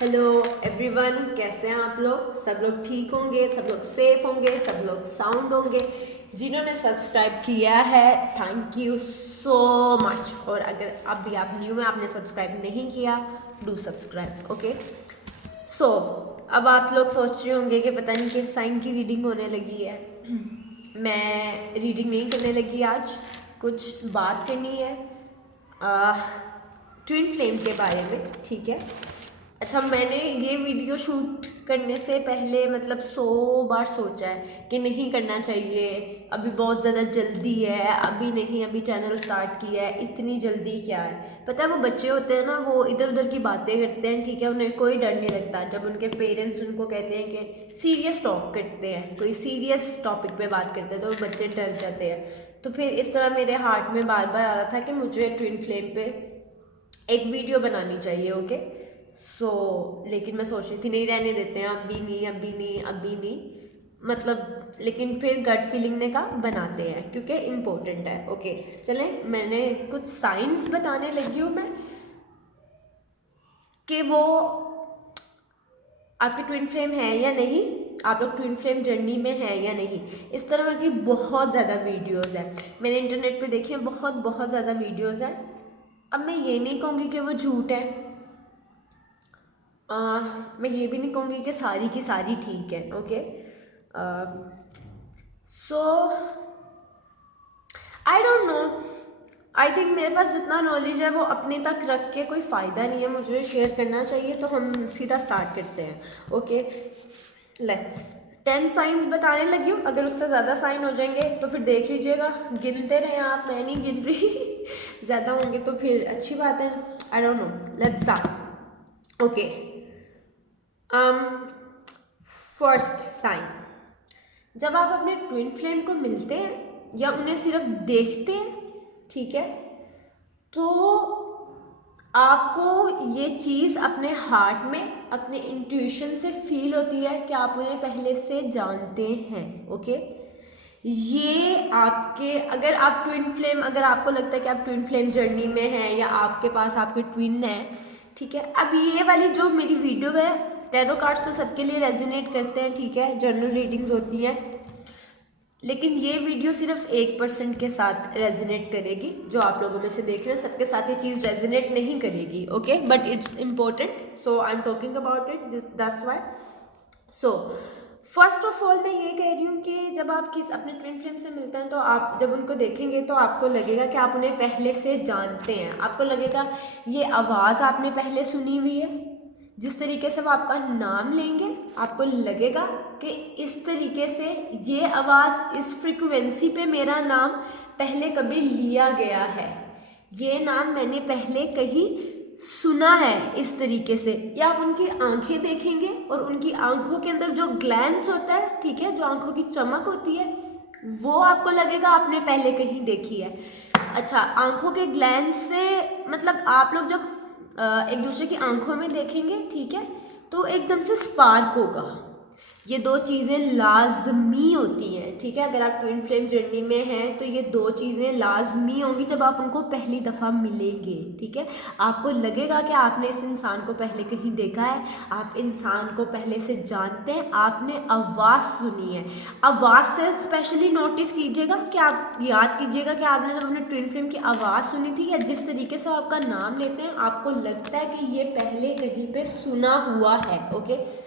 Hello everyone, कैसे हैं आप लोग? सब लोग ठीक होंगे, सब लोग सेफ होंगे, सब लोग साउंड होंगे। जिन्होंने सब्सक्राइब किया है, थैंक यू सो मच। और अगर अभी आप न्यू में आपने सब्सक्राइब नहीं किया, डू सब्सक्राइब। ओके, सो अब आप लोग सोच रहे होंगे कि पता नहीं किस साइन की रीडिंग होने लगी है। मैं रीडिंग नहीं करने लगी आज, कुछ बात करनी है ट्विन फ्लेम के बारे में, ठीक है। अच्छा, मैंने ये वीडियो शूट करने से पहले मतलब 100 बार सोचा है कि नहीं करना चाहिए, अभी बहुत ज़्यादा जल्दी है, अभी नहीं, अभी चैनल स्टार्ट किया है, इतनी जल्दी क्या है। पता है वो बच्चे होते हैं ना, वो इधर उधर की बातें करते हैं, ठीक है, उन्हें कोई डर नहीं लगता जब उनके पेरेंट्स उनको कहते हैं कि सीरियस टॉक करते हैं, कोई सीरियस टॉपिक पे बात करते हैं तो वो बच्चे डर जाते हैं। तो फिर इस तरह मेरे हार्ट में बार बार आ रहा था कि मुझे ट्विन फ्लेम पे एक वीडियो बनानी चाहिए। ओके, लेकिन मैं सोच रही थी नहीं, रहने देते हैं, अभी नहीं अभी नहीं अभी नहीं, मतलब लेकिन फिर गट फीलिंग ने कहा बनाते हैं क्योंकि इम्पोर्टेंट है। ओके, चलें, मैंने कुछ साइंस बताने लगी हूँ मैं कि वो आपके ट्विन फ्लेम है या नहीं, आप लोग ट्विन फ्लेम जर्नी में है या नहीं। इस तरह की बहुत ज़्यादा वीडियोज़ हैं, मैंने इंटरनेट पे देखी हैं, बहुत बहुत ज़्यादा वीडियोज़ हैं। अब मैं ये नहीं कहूँगी कि वो झूठ है, मैं ये भी नहीं कहूँगी कि सारी की सारी ठीक है। Okay, so I don't no, I think मेरे पास जितना नॉलेज है वो अपने तक रख के कोई फ़ायदा नहीं है, मुझे शेयर करना चाहिए। तो हम सीधा स्टार्ट करते हैं। ओके, लेट्स 10 साइंस बताने लगी हूँ, अगर उससे ज़्यादा साइन हो जाएंगे तो फिर देख लीजिएगा, गिनते रहें आप, मैं नहीं गिन रही ज़्यादा होंगे तो फिर अच्छी बात है। I don't know, let's start. Okay, first sign, जब आप अपने ट्विन फ्लेम को मिलते हैं या उन्हें सिर्फ देखते हैं, ठीक है, तो आपको ये चीज़ अपने हार्ट में, अपने इंट्यूशन से फील होती है कि आप उन्हें पहले से जानते हैं। ओके, ये आपके, अगर आप ट्विन फ्लेम, अगर आपको लगता है कि आप ट्विन फ्लेम जर्नी में हैं या आपके पास आपके ट्विन हैं, ठीक है। अब ये वाली जो मेरी वीडियो है, टैरो कार्ड्स तो सबके लिए रेजोनेट करते हैं, ठीक है, जनरल रीडिंग्स होती हैं, लेकिन ये वीडियो सिर्फ 1% के साथ रेजोनेट करेगी। जो आप लोगों में से देख रहे हैं सबके साथ ये चीज़ रेजोनेट नहीं करेगी। Okay, but it's important, so I am talking about it, that's why. So first of all मैं ये कह रही हूँ कि जब आप किस अपने ट्विन फ्लेम से मिलते हैं तो आप जब उनको देखेंगे तो आपको लगेगा कि आप उन्हें पहले से जानते हैं। आपको लगेगा ये आवाज़ आपने पहले सुनी हुई है, जिस तरीके से वो आपका नाम लेंगे आपको लगेगा कि इस तरीके से ये आवाज़, इस फ्रिक्वेंसी पे मेरा नाम पहले कभी लिया गया है, ये नाम मैंने पहले कहीं सुना है, इस तरीके से। या आप उनकी आंखें देखेंगे और उनकी आंखों के अंदर जो ग्लैंस होता है, ठीक है, जो आंखों की चमक होती है, वो आपको लगेगा आपने पहले कहीं देखी है। अच्छा, आंखों के ग्लैंस से मतलब आप लोग जब एक दूसरे की आंखों में देखेंगे, ठीक है, तो एकदम से स्पार्क होगा। ये दो चीज़ें लाजमी होती हैं, ठीक है, अगर आप ट्विन फ्लेम जर्नी में हैं तो ये दो चीज़ें लाजमी होंगी जब आप उनको पहली दफ़ा मिलेंगे, ठीक है। आपको लगेगा कि आपने इस इंसान को पहले कहीं देखा है, आप इंसान को पहले से जानते हैं, आपने आवाज़ सुनी है। आवाज़ से स्पेशली नोटिस कीजिएगा कि आप याद कीजिएगा कि आपने जब अपने ट्विन फ्लेम की आवाज़ सुनी थी या जिस तरीके से आपका नाम लेते हैं, आपको लगता है कि ये पहले कहीं पे सुना हुआ है। ओके,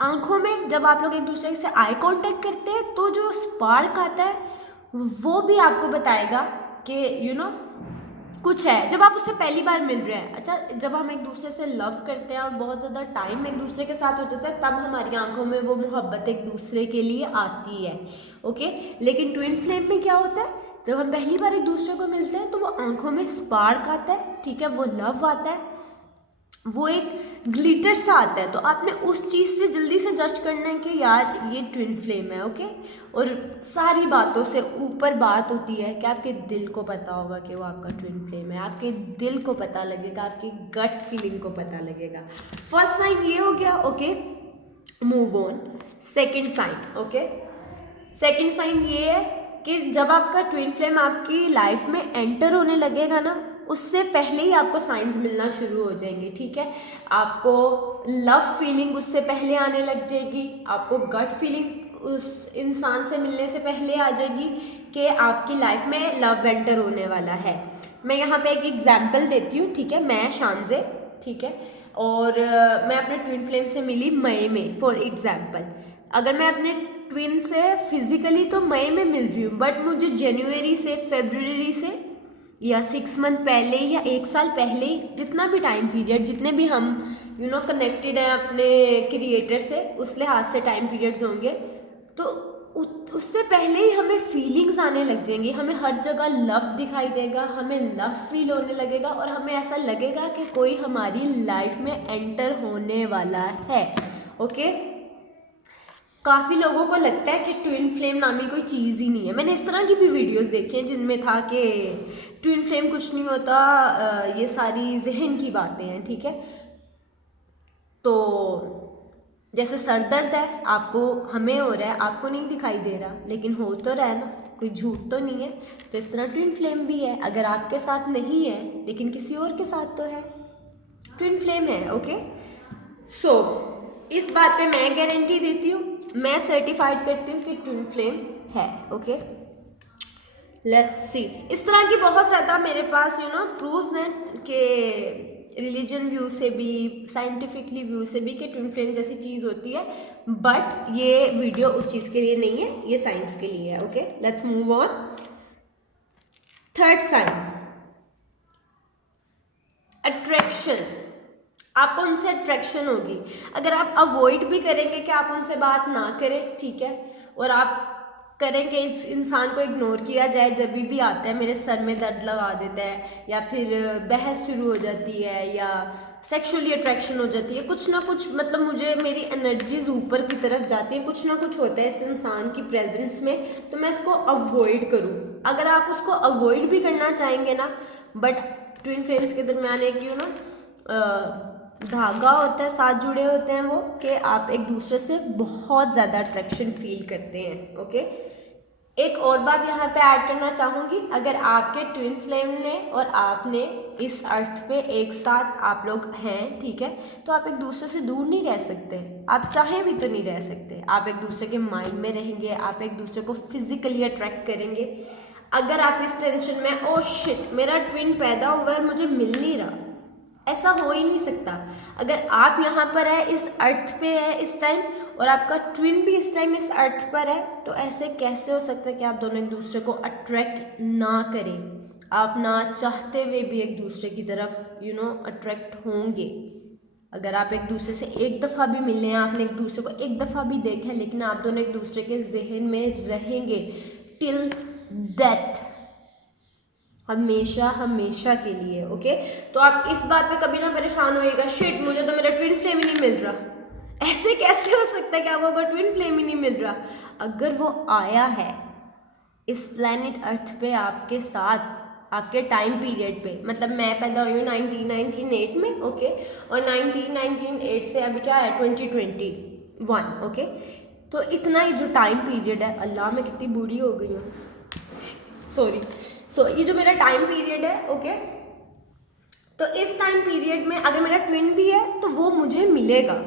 आंखों में जब आप लोग एक दूसरे से आई कांटेक्ट करते हैं तो जो स्पार्क आता है वो भी आपको बताएगा कि यू नो कुछ है, जब आप उससे पहली बार मिल रहे हैं। अच्छा, जब हम एक दूसरे से लव करते हैं और बहुत ज़्यादा टाइम एक दूसरे के साथ हो जाता है, तब हमारी आंखों में वो मोहब्बत एक दूसरे के लिए आती है। ओके, लेकिन ट्विन फ्लेम में क्या होता है, जब हम पहली बार एक दूसरे को मिलते हैं तो वो आंखों में स्पार्क आता है, ठीक है, वो लव आता है, वो एक ग्लिटर सा आता है, तो आपने उस चीज़ से जल्दी से जज करना है कि यार ये ट्विन फ्लेम है। ओके, और सारी बातों से ऊपर बात होती है कि आपके दिल को पता होगा कि वो आपका ट्विन फ्लेम है, आपके दिल को पता लगेगा, आपकी गट फीलिंग को पता लगेगा। फर्स्ट साइन ये हो गया। Okay, move on. Second sign, okay, second sign ये है कि जब आपका ट्विन फ्लेम आपकी लाइफ में एंटर होने लगेगा ना, उससे पहले ही आपको साइंस मिलना शुरू हो जाएंगे, ठीक है। आपको लव फीलिंग उससे पहले आने लग जाएगी, आपको गट फीलिंग उस इंसान से मिलने से पहले आ जाएगी कि आपकी लाइफ में लव एंटर होने वाला है। मैं यहाँ पे एक एग्जाम्पल देती हूँ, ठीक है। मैं शानजे, ठीक है, और मैं अपने ट्विन फ्लेम से मिली मई में, फॉर एग्जाम्पल। अगर मैं अपने ट्विन से फिजिकली तो मई में मिल रही हूँ, बट मुझे जनवरी से, फरवरी से, या 6 मंथ पहले या 1 साल पहले, जितना भी टाइम पीरियड, जितने भी हम कनेक्टेड हैं अपने क्रिएटर से, उस लिहाज से टाइम पीरियड्स होंगे, तो उससे पहले ही हमें फीलिंग्स आने लग जाएंगी, हमें हर जगह लव दिखाई देगा, हमें लव फील होने लगेगा, और हमें ऐसा लगेगा कि कोई हमारी लाइफ में एंटर होने वाला है, ओके। काफ़ी लोगों को लगता है कि ट्विन फ्लेम नामी कोई चीज़ ही नहीं है। मैंने इस तरह की भी वीडियोस देखी हैं जिनमें था कि ट्विन फ्लेम कुछ नहीं होता, ये सारी जहन की बातें हैं, ठीक है। तो जैसे सर दर्द है, आपको हमें हो रहा है, आपको नहीं दिखाई दे रहा, लेकिन हो तो रहा है ना, कोई झूठ तो नहीं है। तो इस तरह ट्विन फ्लेम भी है, अगर आपके साथ नहीं है लेकिन किसी और के साथ तो है, ट्विन फ्लेम है, ओके। सो इस बात पे मैं गारंटी देती हूँ, मैं सर्टिफाइड करती हूँ कि ट्विन फ्लेम है, ओके। लेट्स सी, इस तरह की बहुत ज़्यादा मेरे पास प्रूफ्स हैं कि रिलीजन व्यू से भी, साइंटिफिकली व्यू से भी, कि ट्विन फ्लेम जैसी चीज़ होती है, बट ये वीडियो उस चीज़ के लिए नहीं है, ये साइंस के लिए है, okay. Let's move on. Third sign, attraction. आपको उनसे अट्रैक्शन होगी। अगर आप अवॉइड भी करेंगे कि आप उनसे बात ना करें, ठीक है, और आप करेंगे इस इंसान को इग्नोर किया जाए, जब भी आता है मेरे सर में दर्द लगा देता है, या फिर बहस शुरू हो जाती है, या सेक्सुअली अट्रैक्शन हो जाती है, कुछ ना कुछ, मतलब मुझे मेरी एनर्जीज ऊपर की तरफ जाती है, कुछ ना कुछ होता है इस इंसान की प्रेजेंस में, तो मैं इसको अवॉइड करूँ। अगर आप उसको अवॉइड भी करना चाहेंगे ना, बट ट्विन फ्लेम्स के दरमियान एक धागा होता है, साथ जुड़े होते हैं वो, कि आप एक दूसरे से बहुत ज़्यादा अट्रैक्शन फील करते हैं, ओके। एक और बात यहाँ पे ऐड करना चाहूँगी, अगर आपके ट्विन फ्लेम ने और आपने इस अर्थ पे एक साथ आप लोग हैं, ठीक है, तो आप एक दूसरे से दूर नहीं रह सकते, आप चाहें भी तो नहीं रह सकते। आप एक दूसरे के माइंड में रहेंगे, आप एक दूसरे को फिजिकली अट्रैक्ट करेंगे। अगर आप इस टेंशन में, ओ शिट मेरा ट्विन पैदा हुआ है, मुझे मिल नहीं रहा, ऐसा हो ही नहीं सकता। अगर आप यहाँ पर है, इस अर्थ पे है इस टाइम, और आपका ट्विन भी इस टाइम इस अर्थ पर है, तो ऐसे कैसे हो सकता है कि आप दोनों एक दूसरे को अट्रैक्ट ना करें? आप ना चाहते हुए भी एक दूसरे की तरफ अट्रैक्ट होंगे। अगर आप एक दूसरे से एक दफ़ा भी मिले हैं, आपने एक दूसरे को एक दफ़ा भी देखा है, लेकिन आप दोनों एक दूसरे के जहन में रहेंगे टिल डेथ, हमेशा हमेशा के लिए, ओके। तो आप इस बात पे कभी ना परेशान होइएगा, शिट मुझे तो मेरा ट्विन फ्लेम ही नहीं मिल रहा। ऐसे कैसे हो सकता है कि आपको अगर ट्विन फ्लेम ही नहीं मिल रहा? अगर वो आया है इस प्लैनेट अर्थ पे आपके साथ, आपके टाइम पीरियड पे, मतलब मैं पैदा हुई हूँ 1998 में, ओके, और 1998 से अभी क्या है 2021, ओके। तो इतना ही जो टाइम पीरियड है, अल्लाह मैं कितनी बूढ़ी हो गई हूँ, सॉरी। सो ये जो मेरा टाइम पीरियड है, ओके, तो इस टाइम पीरियड में अगर मेरा ट्विन भी है तो वो मुझे मिलेगा।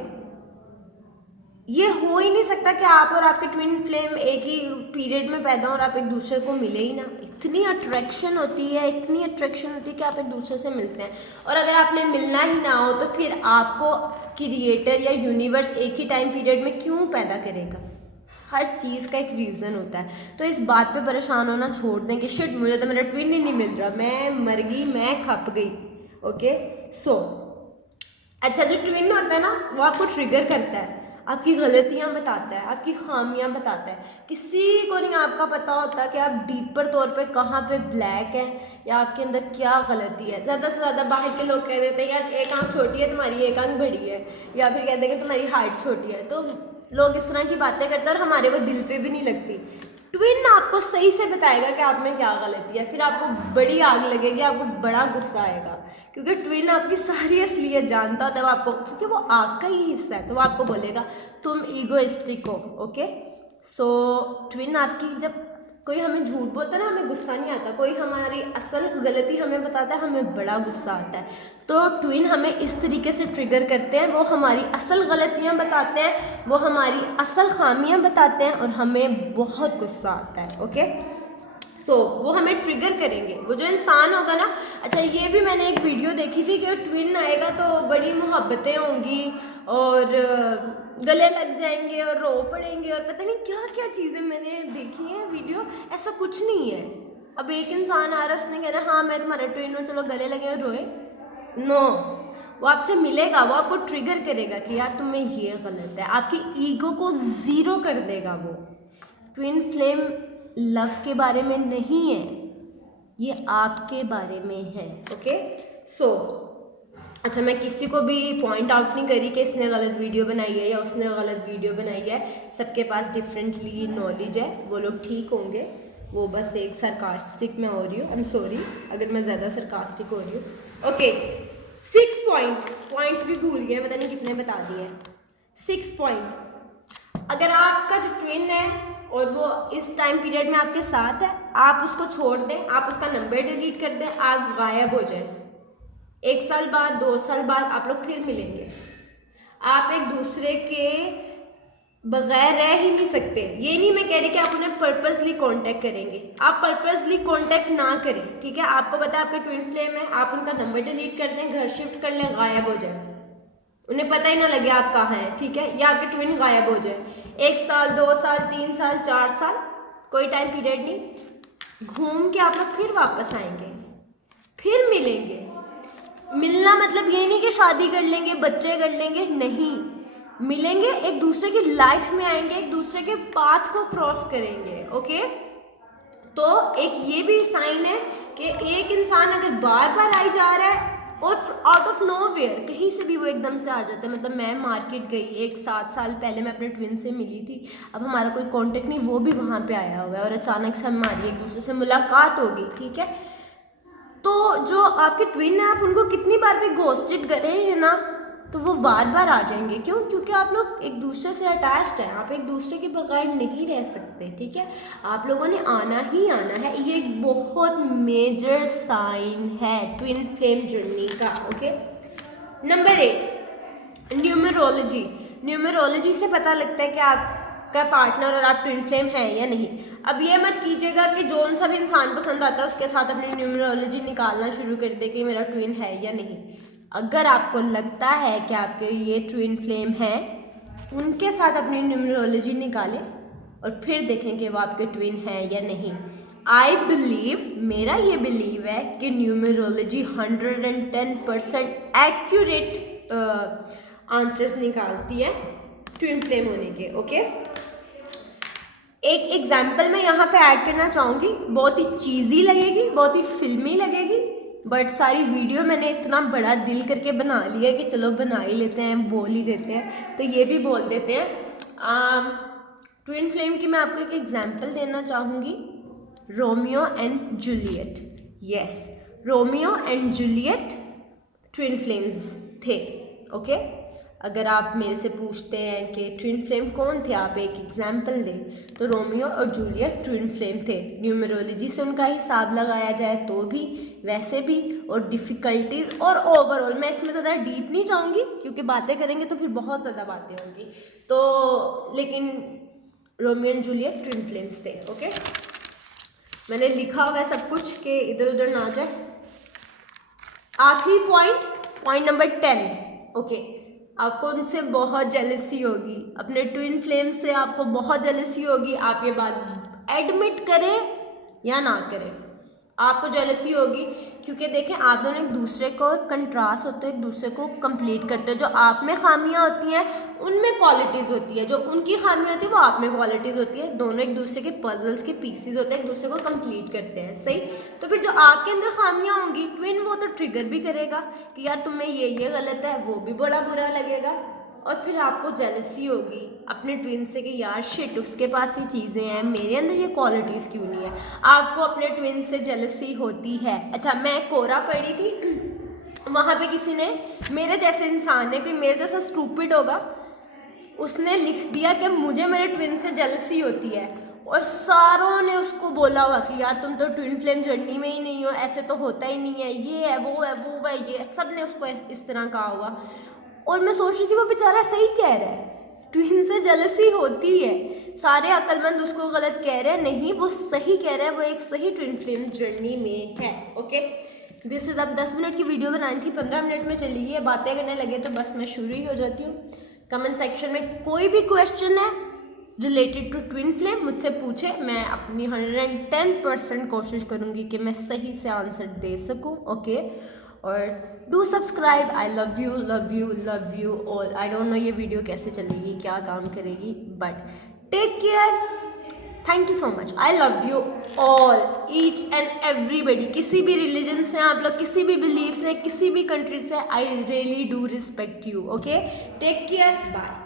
ये हो ही नहीं सकता कि आप और आपके ट्विन फ्लेम एक ही पीरियड में पैदा हो और आप एक दूसरे को मिले ही ना। इतनी अट्रैक्शन होती है, इतनी अट्रैक्शन होती है कि आप एक दूसरे से मिलते हैं। और अगर आपने मिलना ही ना हो तो फिर आपको क्रिएटर या यूनिवर्स एक ही टाइम पीरियड में क्यों पैदा करेगा? हर चीज़ का एक रीज़न होता है। तो इस बात पे परेशान होना छोड़ दें कि शिट मुझे तो मेरा ट्विन ही नहीं मिल रहा, मैं मर गई, मैं खप गई, ओके। सो अच्छा, जो ट्विन होता है ना वो आपको ट्रिगर करता है, आपकी गलतियाँ बताता है, आपकी खामियाँ बताता है। किसी को नहीं आपका पता होता कि आप डीपर तौर पे कहाँ पे ब्लैक हैं या आपके अंदर क्या गलती है। ज़्यादा से ज़्यादा बाहर के लोग कह देते हैं यार एक आँख छोटी है तुम्हारी, एक आँख बड़ी है, या फिर कह देंगे तुम्हारी हाइट छोटी है। तो लोग इस तरह की बातें करते हैं और हमारे वो दिल पे भी नहीं लगती। ट्विन आपको सही से बताएगा कि आप में क्या गलती है, फिर आपको बड़ी आग लगेगी, आपको बड़ा गुस्सा आएगा, क्योंकि ट्विन आपकी सारी असलियत जानता होता है वो आपको, क्योंकि वो आपका ही हिस्सा है। तो वो आपको बोलेगा तुम ईगोइस्टिक हो, ओके। सो ट्विन आपकी जब कोई हमें झूठ बोलता है ना, हमें गुस्सा नहीं आता, कोई हमारी असल गलती हमें बताता है, हमें बड़ा गुस्सा आता है। तो ट्विन हमें इस तरीके से ट्रिगर करते हैं, वो हमारी असल गलतियाँ बताते हैं, वो हमारी असल खामियाँ बताते हैं और हमें बहुत गुस्सा आता है। ओके, सो वो हमें ट्रिगर करेंगे। वो जो इंसान होगा ना, अच्छा ये भी मैंने एक वीडियो देखी थी कि ट्विन आएगा तो बड़ी मोहब्बतें होंगी और गले लग जाएंगे और रो पड़ेंगे और पता नहीं क्या क्या चीज़ें मैंने देखी है वीडियो। ऐसा कुछ नहीं है। अब एक इंसान आ रहा है, उसने कहना हाँ मैं तुम्हारा ट्विन हूँ, चलो गले लगे और रोए। नो, वो आपसे मिलेगा, वो आपको ट्रिगर करेगा कि यार तुम्हें ये गलत है, आपकी ईगो को ज़ीरो कर देगा वो। ट्विन फ्लेम लव के बारे में नहीं है, ये आपके बारे में है। ओके, सो अच्छा मैं किसी को भी पॉइंट आउट नहीं करी कि इसने गलत वीडियो बनाई है या उसने गलत वीडियो बनाई है। सबके पास डिफरेंटली नॉलेज है, वो लोग ठीक होंगे। वो बस एक सरकास्टिक में हो रही हूँ, आई एम सॉरी अगर मैं ज़्यादा सरकास्टिक हो रही हूँ। ओके, 6 पॉइंट्स भी भूल गए, पता नहीं कितने बता दिए। 6 पॉइंट, अगर आपका जो ट्विन है और वो इस टाइम पीरियड में आपके साथ है, आप उसको छोड़ दें, आप उसका नंबर डिलीट कर दें, आप गायब हो जाएं, 1 साल बाद 2 साल बाद आप लोग फिर मिलेंगे। आप एक दूसरे के बगैर रह ही नहीं सकते। ये नहीं मैं कह रही कि आप उन्हें पर्पसली कांटेक्ट करेंगे, आप पर्पसली कांटेक्ट ना करें, ठीक है। आपको पता है आपका ट्विन फ्लेम है, आप उनका नंबर डिलीट कर दें, घर शिफ्ट कर लें, गायब हो जाए, उन्हें पता ही ना लगे आप कहाँ हैं, ठीक है। या आपके ट्विन गायब हो जाए, 1 साल 2 साल 3 साल 4 साल, कोई टाइम पीरियड नहीं, घूम के आप लोग फिर वापस आएंगे, फिर मिलेंगे। मिलना मतलब ये नहीं कि शादी कर लेंगे, बच्चे कर लेंगे, नहीं, मिलेंगे, एक दूसरे की लाइफ में आएंगे, एक दूसरे के पाथ को क्रॉस करेंगे। ओके, तो एक ये भी साइन है कि एक इंसान अगर बार बार आई जा रहा है और आउट ऑफ नोवेयर कहीं से भी वो एकदम से आ जाता है। मतलब मैं मार्केट गई, एक 7 साल पहले मैं अपने ट्विन से मिली थी, अब हमारा कोई कांटेक्ट नहीं, वो भी वहाँ पे आया हुआ है और अचानक से हमारी एक दूसरे से मुलाकात हो गई, ठीक है। तो जो आपके ट्विन है, आप उनको कितनी बार भी घोस्टेड करें ना, तो वो बार बार आ जाएंगे। क्यों? क्योंकि आप लोग एक दूसरे से अटैच्ड हैं, आप एक दूसरे के बगैर नहीं रह सकते, ठीक है। आप लोगों ने आना ही आना है, ये एक बहुत मेजर साइन है ट्विन फ्लेम जर्नी का। Okay, number 8, numerology. न्यूमरोलॉजी से पता लगता है कि आपका पार्टनर और आप ट्विन फ्लेम हैं या नहीं। अब ये मत कीजिएगा कि जो सा भी इंसान पसंद आता है उसके साथ अपनी न्यूमरोलॉजी निकालना शुरू कर दे कि मेरा ट्विन है या नहीं। अगर आपको लगता है कि आपके ये ट्विन फ्लेम है, उनके साथ अपनी न्यूमरोलॉजी निकालें और फिर देखें कि वो आपके ट्विन है या नहीं। आई बिलीव, मेरा ये बिलीव है कि न्यूमरोलॉजी 110% एक्यूरेट आंसर्स निकालती है ट्विन फ्लेम होने के। ओके, एक एग्जाम्पल मैं यहाँ पे ऐड करना चाहूँगी, बहुत ही चीज़ी लगेगी, बहुत ही फिल्मी लगेगी, बट सारी वीडियो मैंने इतना बड़ा दिल करके बना लिया कि चलो बना ही लेते हैं, बोल ही देते हैं, तो ये भी बोल देते हैं। ट्विन फ्लेम की मैं आपको एक एग्जाम्पल देना चाहूँगी, Romeo and Juliet. Yes, Romeo and Juliet twin flames थे। ओके, अगर आप मेरे से पूछते हैं कि ट्विन फ्लेम कौन थे, आप एक एग्जाम्पल दें, तो रोमियो और जूलियट ट्विन फ्लेम थे। न्यूमरोलॉजी से उनका हिसाब लगाया जाए तो भी, वैसे भी, और डिफ़िकल्टीज और ओवरऑल, मैं इसमें ज़्यादा डीप नहीं जाऊँगी क्योंकि बातें करेंगे तो फिर बहुत ज़्यादा बातें होंगी, तो लेकिन Romeo and Juliet twin flames थे। ओके, मैंने लिखा हुआ है सब कुछ कि इधर उधर ना जाए। आखिरी पॉइंट नंबर 10। ओके, आपको उनसे बहुत जेलसी होगी, अपने ट्विन फ्लेम से आपको बहुत जेलसी होगी। आप ये बात एडमिट करें या ना करें, आपको जेलसी होगी, क्योंकि देखें आप दोनों एक दूसरे को कंट्रास्ट होते हो, एक दूसरे को कंप्लीट करते हो। जो आप में खामियां होती हैं उनमें क्वालिटीज़ होती है, जो उनकी खामियां होती है वो आप में क्वालिटीज़ होती है। दोनों एक दूसरे के पजल्स के पीसीज होते हैं, एक दूसरे को कंप्लीट करते हैं, सही। तो फिर जो आपके अंदर खामियां होंगी, ट्विन वो तो ट्रिगर भी करेगा कि यार तुम्हें ये गलत है, वो भी बड़ा बुरा लगेगा, और फिर आपको जेलसी होगी अपने ट्विन से कि यार शिट, उसके पास ये चीज़ें हैं, मेरे अंदर ये क्वालिटीज़ क्यों नहीं है। आपको अपने ट्विन से जेलसी होती है। अच्छा, मैं कोरा पढ़ी थी, वहाँ पे किसी ने, मेरे जैसे इंसान ने, कोई मेरे जैसा स्टूपिड होगा, उसने लिख दिया कि मुझे मेरे ट्विन से जेलसी होती है, और सारों ने उसको बोला हुआ कि यार तुम तो ट्विन फ्लेम जर्नी में ही नहीं हो, ऐसे तो होता ही नहीं है, ये है वो है ये, सब ने उसको इस तरह कहा हुआ। और मैं सोच रही थी वो बेचारा सही कह रहा है, ट्विन से जेलसी होती है, सारे अक्लमंद उसको गलत कह रहे हैं, नहीं वो सही कह रहा है, वो एक सही ट्विन फ्लेम जर्नी में है। ओके, दिस इज़ अब 10 मिनट की वीडियो बनाई थी, 15 मिनट में चली गई है, बातें करने लगे तो बस मैं शुरू ही हो जाती हूँ। कमेंट सेक्शन में कोई भी क्वेश्चन है रिलेटेड टू ट्विन फ्लेम मुझसे पूछे, मैं अपनी 110% कोशिश करूँगी कि मैं सही से आंसर दे सकूँ। ओके, और do subscribe. I love you love you love you all. I don't know ये वीडियो कैसे चलेगी, क्या काम करेगी, but take care, thank you so much, I love you all, each and everybody. किसी भी रिलीजन से आप लोग, किसी भी बिलीफ से, किसी भी कंट्री से, I really do respect you. Okay, take care, bye.